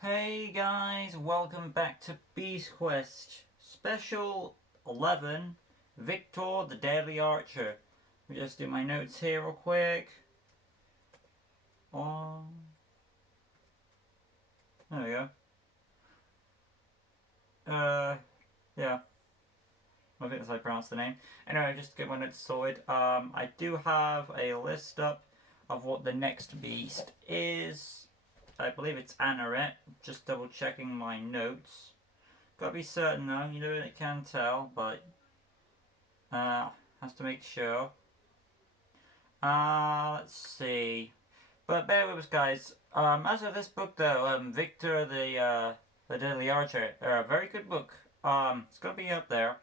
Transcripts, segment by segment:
Hey guys, welcome back to Beast Quest Special 11, Viktor the Deadly Archer. Let me just do my notes here real quick. There we go. Yeah, I think that's how I pronounce the name. Anyway, just to get my notes sorted, I do have a list up of what the next beast is. I believe it's Anaret. Just double checking my notes. Gotta be certain though, you know it can tell, but has to make sure. Let's see. But bear with us, guys. As of this book, though, Victor the Deadly Archer, a very good book. It's gonna be up there.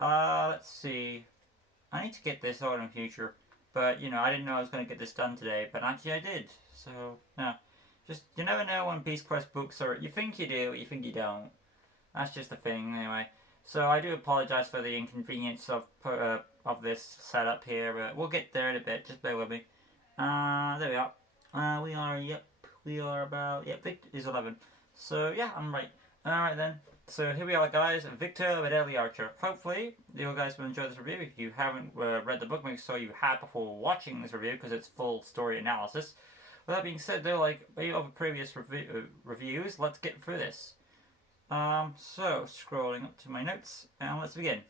Let's see. I need to get this out in the future, but I didn't know I was gonna get this done today, but actually I did. So yeah, just you never know when Beast Quest books are. You think you do, you think you don't. That's just the thing, anyway. So I do apologise for the inconvenience of this setup here, but we'll get there in a bit. Just bear with me. There we are. We are about, Victor is 11. So yeah, I'm right. Alright then. So here we are, guys. Victor the Deadly Archer. Hopefully, you guys will enjoy this review. If you haven't read the book, make sure you have before watching this review, because it's full story analysis. With that being said, though, like over previous reviews, let's get through this. So, scrolling up to my notes, and let's begin.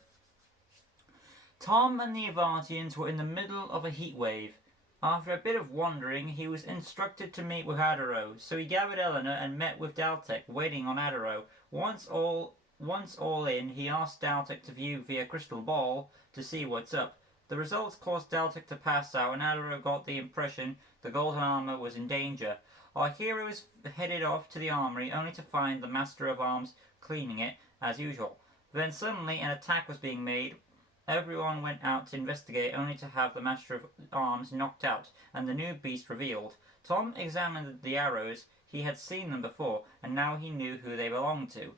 Tom and the Avantians were in the middle of a heat wave. After a bit of wandering, he was instructed to meet with Adaro, so he gathered Eleanor and met with Daltek, waiting on Adaro. Once all in, he asked Daltek to view via crystal ball to see what's up. The results caused Daltek to pass out, and Adaro got the impression the golden armor was in danger. Our heroes headed off to the armory, only to find the Master of Arms cleaning it, as usual. Then suddenly an attack was being made. Everyone went out to investigate, only to have the Master of Arms knocked out, and the new beast revealed. Tom examined the arrows. He had seen them before, and now he knew who they belonged to.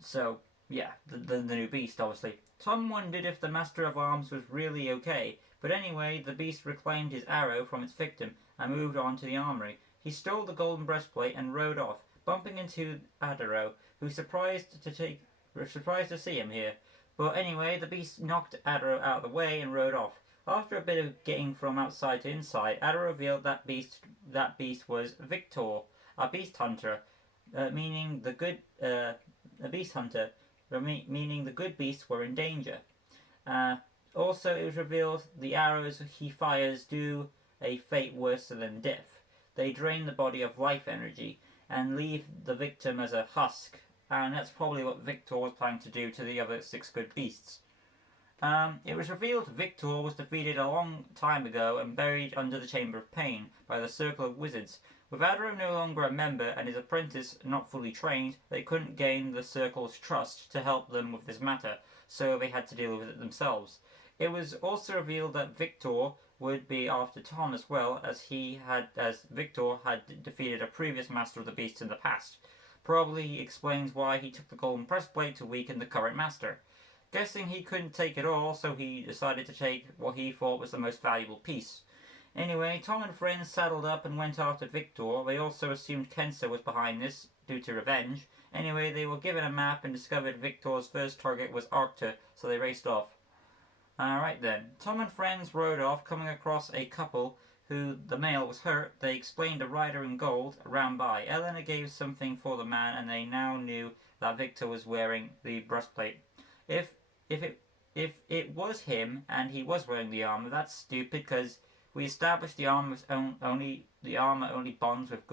So, yeah, the new beast, obviously. Tom wondered if the Master of Arms was really okay, but anyway, the beast reclaimed his arrow from its victim and moved on to the armory. He stole the golden breastplate and rode off, bumping into Adaro, who surprised to see him here. But anyway, the beast knocked Adaro out of the way and rode off. After a bit of getting from outside to inside, Adaro revealed that beast was Viktor, a beast hunter, meaning the good beasts were in danger. Also, it was revealed the arrows he fires do a fate worse than death. They drain the body of life energy and leave the victim as a husk, and that's probably what Viktor was planning to do to the other 6 good beasts. It was revealed Viktor was defeated a long time ago and buried under the Chamber of Pain by the Circle of Wizards. With Adaro no longer a member and his apprentice not fully trained, they couldn't gain the Circle's trust to help them with this matter, so they had to deal with it themselves. It was also revealed that Viktor would be after Tom as well, as Viktor had defeated a previous Master of the Beast in the past. Probably he explains why he took the golden breastplate to weaken the current master. Guessing he couldn't take it all, so he decided to take what he thought was the most valuable piece. Anyway, Tom and friends saddled up and went after Viktor. They also assumed Kensa was behind this, due to revenge. Anyway, they were given a map and discovered Viktor's first target was Arcta, so they raced off. Alright then. Tom and friends rode off, coming across a couple who the male was hurt. They explained a rider in gold ran by. Eleanor gave something for the man, and they now knew that Viktor was wearing the breastplate. If it was him and he was wearing the armor, that's stupid, because we established the armor only bonds with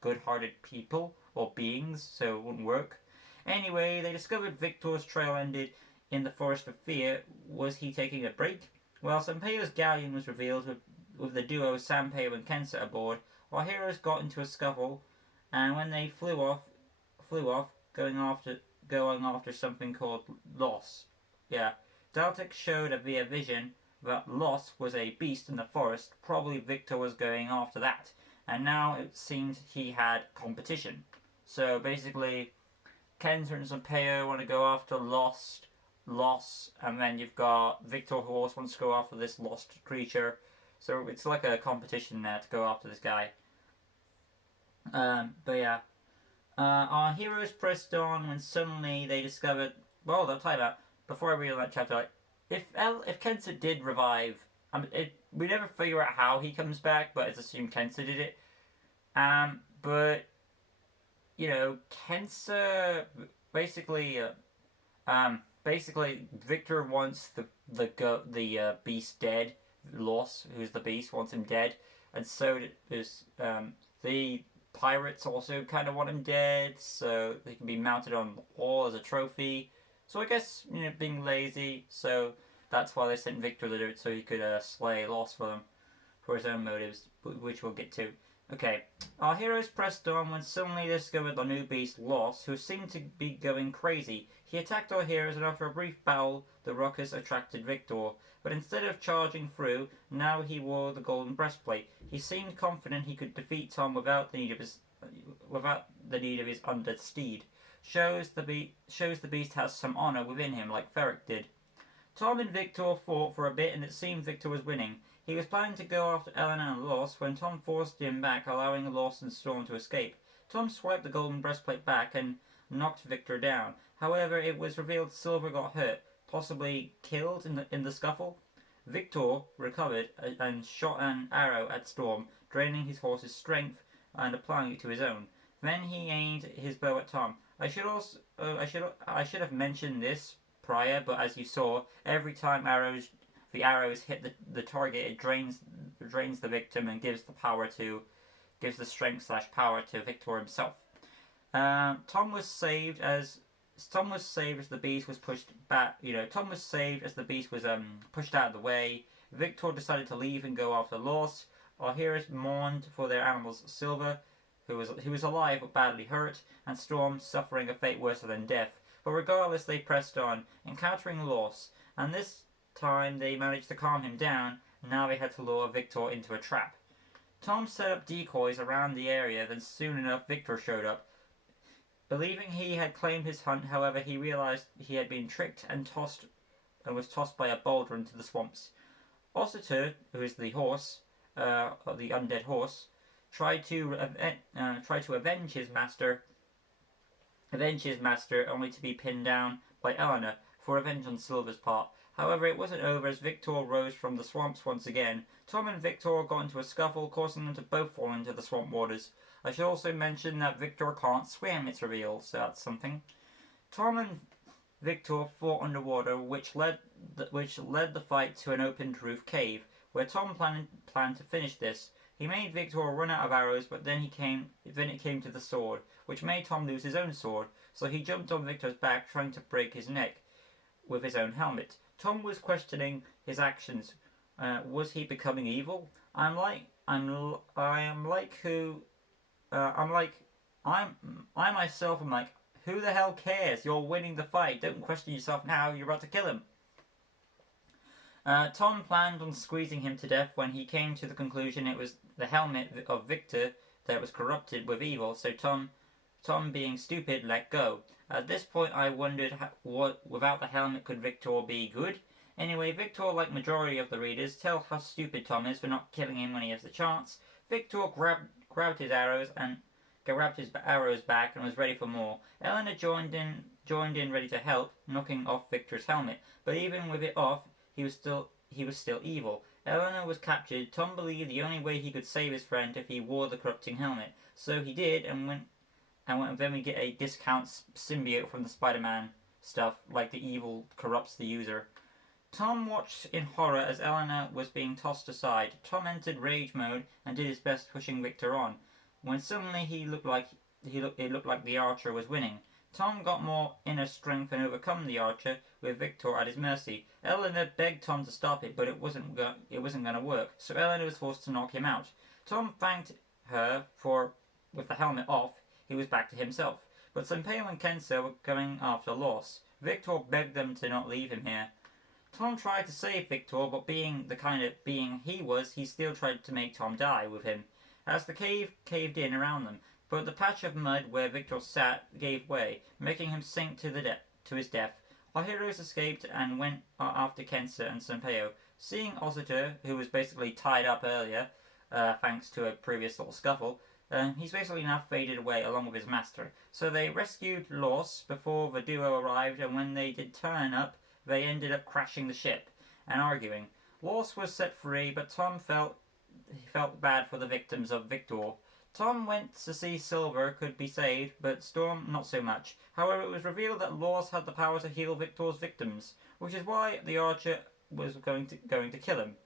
good-hearted people or beings, so it wouldn't work. Anyway, they discovered Viktor's trail ended in the Forest of Fear. Was he taking a break? Well, Sampeo's galleon was revealed with the duo Sampeo and Kensa aboard. Our heroes got into a scuffle, and when they flew off, going after something called Loss. Yeah, Daltek showed via vision that Loss was a beast in the forest. Probably Viktor was going after that, and now it seems he had competition. So basically, Kensa and Sampeo want to go after Loss, and then you've got Viktor who also wants to go after this lost creature. So it's like a competition there to go after this guy. But yeah, Our heroes pressed on when suddenly they discovered. Well, they'll tell you about before I read that chapter. Like, if Kensa did revive, we never figure out how he comes back, but it's assumed Kensa did it. But Kensa basically, Victor wants the beast dead. Loss, who's the beast, wants him dead, and so does the pirates also kind of want him dead, so they can be mounted on the wall as a trophy. So I guess being lazy, so that's why they sent Victor to do it, so he could slay Loss for them for his own motives, which we'll get to. Okay, our heroes pressed on when suddenly they discovered the new beast, Loss, who seemed to be going crazy. He attacked our heroes, and after a brief battle, the ruckus attracted Victor. But instead of charging through, now he wore the golden breastplate. He seemed confident he could defeat Tom without the need of his undead steed. Shows the beast has some honor within him, like Ferric did. Tom and Victor fought for a bit, and it seemed Victor was winning. He was planning to go after Eleanor and Loss when Tom forced him back, allowing Loss and Storm to escape. Tom swiped the golden breastplate back and knocked Victor down. However, it was revealed Silver got hurt, possibly killed in the scuffle. Victor recovered and shot an arrow at Storm, draining his horse's strength and applying it to his own. Then he aimed his bow at Tom. I should have mentioned this prior, but as you saw, every time the arrows hit the target, it drains the victim and gives the strength / power to Victor himself. Tom was saved as the beast was pushed back. Tom was saved as the beast was pushed out of the way. Victor decided to leave and go after Loss. Our heroes mourned for their animals, Silver, who was alive but badly hurt, and Storm, suffering a fate worse than death. But regardless, they pressed on, encountering Loss, and this time they managed to calm him down. Now they had to lure Victor into a trap. Tom set up decoys around the area, then soon enough Victor showed up. Believing he had claimed his hunt, however, he realized he had been tricked and was tossed by a boulder into the swamps. Ossiter, who is the horse, the undead horse, tried to avenge his master, only to be pinned down by Eleanor for revenge on Silver's part. However, it wasn't over as Victor rose from the swamps once again. Tom and Victor got into a scuffle, causing them to both fall into the swamp waters. I should also mention that Victor can't swim, it's revealed, so that's something. Tom and Victor fought underwater, which led the fight to an opened roof cave, where Tom planned to finish this. He made Victor run out of arrows, but then it came to the sword, which made Tom lose his own sword, so he jumped on Victor's back, trying to break his neck with his own helmet. Tom was questioning his actions. Was he becoming evil? I myself am like, who the hell cares? You're winning the fight. Don't question yourself now. You're about to kill him. Tom planned on squeezing him to death when he came to the conclusion it was the helmet of Victor that was corrupted with evil, so Tom being stupid, let go. At this point I wondered what without the helmet could Victor be good? Anyway, Victor, like majority of the readers, tell how stupid Tom is for not killing him when he has the chance. Victor grabbed his arrows back and was ready for more. Eleanor joined in ready to help, knocking off Victor's helmet, but even with it off, he was still evil. Eleanor was captured. Tom believed the only way he could save his friend if he wore the corrupting helmet. So he did, and then we get a discount symbiote from the Spider-Man stuff, like the evil corrupts the user. Tom watched in horror as Eleanor was being tossed aside. Tom entered rage mode and did his best pushing Victor on, when suddenly it looked like the archer was winning. Tom got more inner strength and overcome the archer with Victor at his mercy. Eleanor begged Tom to stop it, but it wasn't going to work, so Eleanor was forced to knock him out. Tom thanked her for, with the helmet off, he was back to himself. But Senpei and Kensa were going after Loss. Victor begged them to not leave him here. Tom tried to save Victor, but being the kind of being he was, he still tried to make Tom die with him. As the cave caved in around them, but the patch of mud where Victor sat gave way, making him sink to his death. Our heroes escaped and went after Kensa and Senpei. Seeing Ossiter, who was basically tied up earlier, thanks to a previous little scuffle, He's basically now faded away along with his master. So they rescued Los before the duo arrived, and when they did turn up, they ended up crashing the ship and arguing. Los was set free, but Tom felt bad for the victims of Viktor. Tom went to see Silver could be saved, but Storm not so much. However, it was revealed that Laws had the power to heal Viktor's victims, which is why the archer was going to kill him.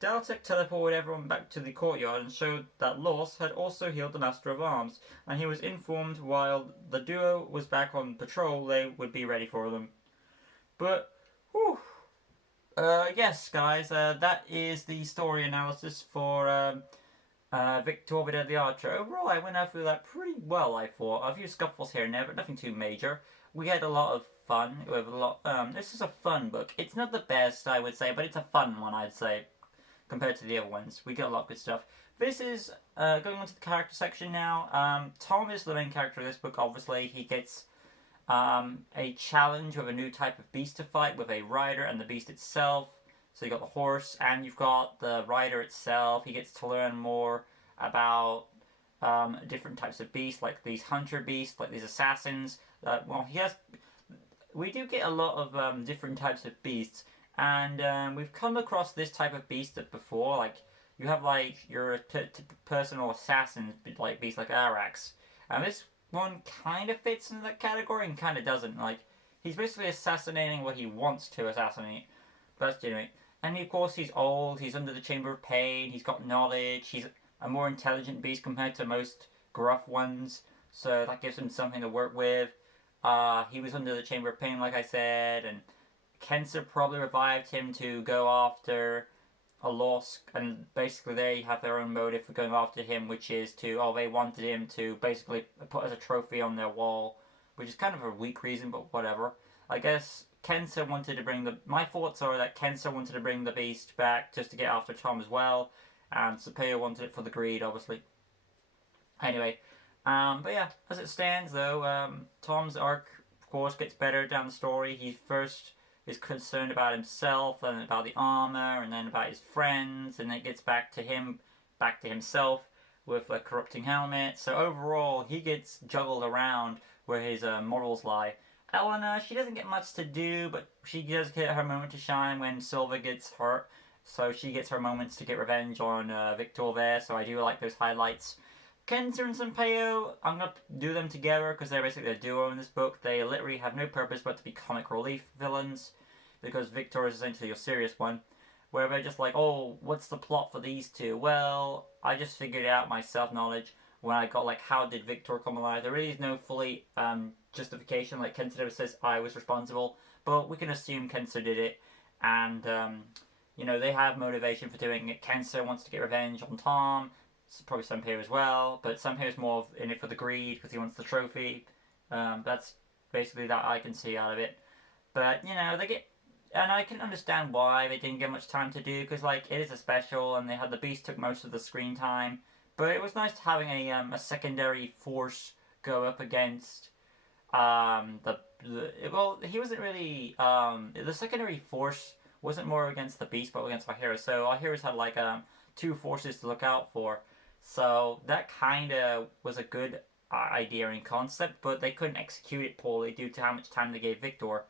Daltek teleported everyone back to the courtyard and showed that Laws had also healed the Master of Arms, and he was informed while the duo was back on patrol they would be ready for them. But, whew, yes, guys, that is the story analysis for Viktor the Archer. Overall, I went out through that pretty well, I thought. A few scuffles here and there, but nothing too major. We had a lot of fun with a lot. This is a fun book. It's not the best, I would say, but it's a fun one, I'd say, compared to the other ones. We get a lot of good stuff. This is going on to the character section now. Tom is the main character of this book, obviously. He gets a challenge with a new type of beast to fight with a rider and the beast itself. So you got the horse and you've got the rider itself. He gets to learn more about different types of beasts, like these hunter beasts, like these assassins. We do get a lot of different types of beasts, and we've come across this type of beast before. Like you have like your personal assassins, like beasts like Arax, and this one kind of fits into that category and kind of doesn't. Like he's basically assassinating what he wants to assassinate. That's genuine. And of course he's old, he's under the Chamber of Pain, he's got knowledge, he's a more intelligent beast compared to most gruff ones, so that gives him something to work with. He was under the Chamber of Pain, like I said, and Kensa probably revived him to go after a loss, and basically they have their own motive for going after him, which is they wanted him to basically put as a trophy on their wall, which is kind of a weak reason, but whatever. I guess Kensa wanted to bring my thoughts are that Kensa wanted to bring the beast back just to get after Tom as well, and Sapeo wanted it for the greed, obviously. Anyway, but yeah, as it stands though, Tom's arc, of course, gets better down the story. He first is concerned about himself, and about the armor, and then about his friends, and then it gets back to himself with a corrupting helmet. So overall, he gets juggled around where his morals lie. Elena, she doesn't get much to do, but she does get her moment to shine when Silva gets hurt. So she gets her moments to get revenge on Viktor there, so I do like those highlights. Kensa and Sampaio, I'm going to do them together because they're basically a duo in this book. They literally have no purpose but to be comic relief villains, because Viktor is essentially a serious one. Where they're just like, oh, what's the plot for these two? Well, I just figured out my self-knowledge when I got, like, how did Viktor come alive? There really is no fully justification. Like, Kensa never says I was responsible, but we can assume Kensa did it, and, they have motivation for doing it. Kensa wants to get revenge on Tom, probably Sampaio as well, but Sampaio's more in it for the greed, because he wants the trophy. That's basically that I can see out of it. But, they get... And I can understand why they didn't get much time to do, because, like, it is a special, and the Beast took most of the screen time. But it was nice having a secondary force go up against he wasn't really the secondary force wasn't more against the Beast but against our heroes. So our heroes had like two forces to look out for. So that kind of was a good idea and concept, but they couldn't execute it poorly due to how much time they gave Viktor.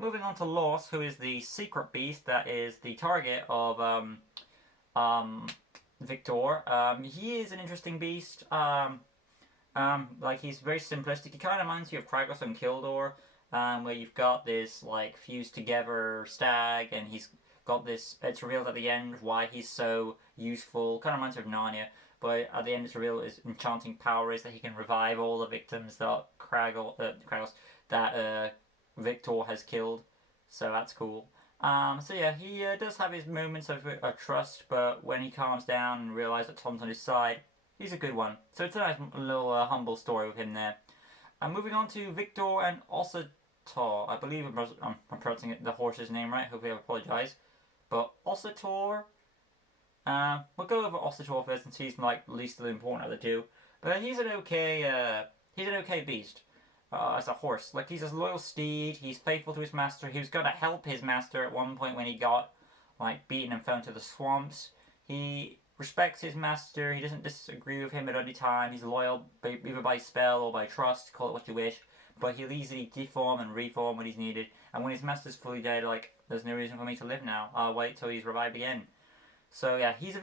Moving on to Los, who is the secret beast that is the target of Viktor. He is an interesting beast. Like, he's very simplistic. He kind of reminds you of Kragos and Kildor, where you've got this, like, fused together stag, and he's got this, it's revealed at the end why he's so useful. Kind of reminds me of Narnia, but at the end it's revealed his enchanting power is that he can revive all the victims that Viktor has killed. So that's cool. He does have his moments of trust, but when he calms down and realizes that Tom's on his side, he's a good one. So it's a nice little humble story with him there. Moving on to Viktor and Ossator. I believe I'm pronouncing the horse's name right. Hopefully I apologise. But Ossator. We'll go over Ossator first since he's like least of the important of the two. But he's an okay beast. As a horse. Like, he's a loyal steed, he's faithful to his master. He was going to help his master at one point when he got, like, beaten and fell into the swamps. He respects his master. He doesn't disagree with him at any time. He's loyal either by spell or by trust, call it what you wish. But he'll easily deform and reform when he's needed. And when his master's fully dead, like, there's no reason for me to live now. I'll wait till he's revived again. So yeah, he's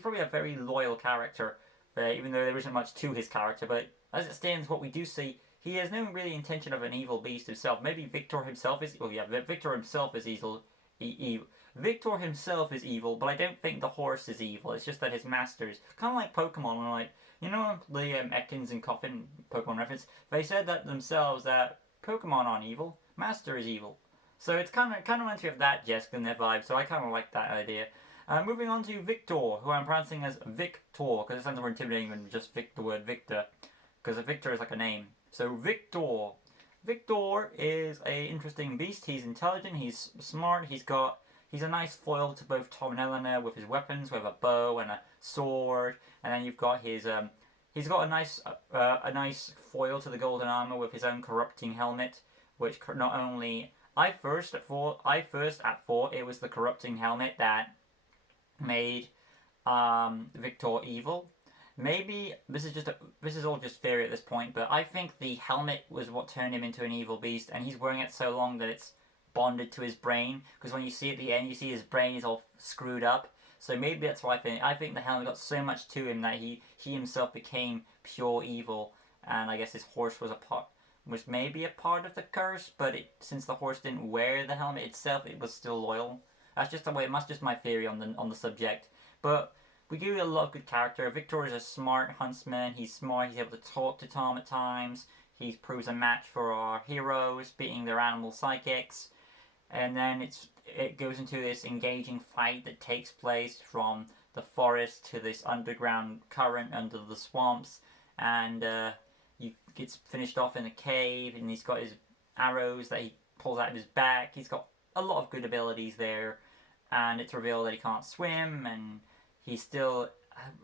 probably a very loyal character, even though there isn't much to his character. But as it stands, what we do see, he has no really intention of an evil beast himself. Maybe Viktor himself is. Well, yeah, Viktor himself is evil. Viktor himself is evil, but I don't think the horse is evil. It's just that his masters, kind of like Pokemon, like, you know, the Ekans and Coffin Pokemon reference. They said that themselves, that Pokemon aren't evil, Master is evil. So it's kind of reminds me of that Jesk and their vibe. So I kind of like that idea. Moving on to Viktor, who I'm pronouncing as Viktor, because it sounds more intimidating than just the word Victor, because Victor is like a name. So Viktor. Viktor is a interesting beast. He's intelligent. He's smart. He's a nice foil to both Tom and Eleanor with his weapons, with a bow and a sword. And then you've got his he's got a nice foil to the golden armor with his own corrupting helmet, which not only I first thought it was the corrupting helmet that made Viktor evil. Maybe this is all just theory at this point, but I think the helmet was what turned him into an evil beast, and he's wearing it so long that it's bonded to his brain. Because when you see at the end, you see his brain is all screwed up. So maybe that's why I think the helmet got so much to him that he himself became pure evil, and I guess his horse was maybe a part of the curse. But since the horse didn't wear the helmet itself, it was still loyal. That's just my theory on the subject, but. We do a lot of good character. Viktor is a smart huntsman. He's smart. He's able to talk to Tom at times. He proves a match for our heroes, beating their animal psychics. And then it goes into this engaging fight that takes place from the forest to this underground current under the swamps. And he gets finished off in a cave. And he's got his arrows that he pulls out of his back. He's got a lot of good abilities there. And it's revealed that he can't swim, and he still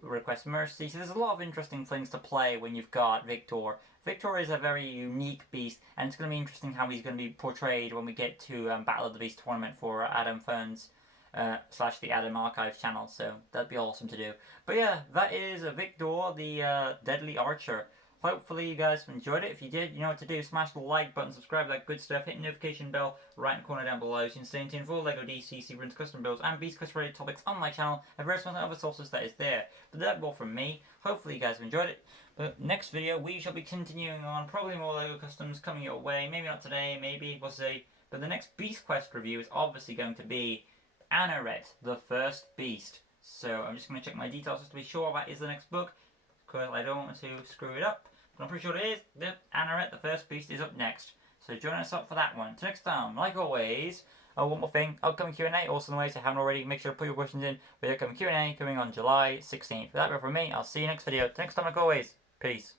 requests mercy. So there's a lot of interesting things to play when you've got Viktor. Viktor is a very unique beast, and it's going to be interesting how he's going to be portrayed when we get to Battle of the Beast tournament for Adam Ferns / the Adam Archives channel. So that'd be awesome to do. But yeah, that is Viktor, the Deadly Archer. Hopefully you guys enjoyed it. If you did, you know what to do. Smash the like button, subscribe, that good stuff. Hit the notification bell right in the corner down below. So you can stay tuned for all LEGO DC, Seabrams, custom builds, and Beast Quest related topics on my channel, and various other sources that is there. But that's all from me. Hopefully you guys have enjoyed it. But next video, we shall be continuing on. Probably more LEGO customs coming your way. Maybe not today, maybe, we'll see. But the next Beast Quest review is obviously going to be Anaret, the First Beast. So I'm just going to check my details just to be sure that is the next book, because I don't want to screw it up. But I'm pretty sure it is. The Anaret, the First Beast, is up next. So join us up for that one. Till next time, like always. Oh, one more thing. Upcoming Q&A. Also, in the way, if you haven't already, make sure to put your questions in for the upcoming Q&A coming on July 16th. For that, from me, I'll see you next video. Till next time, like always. Peace.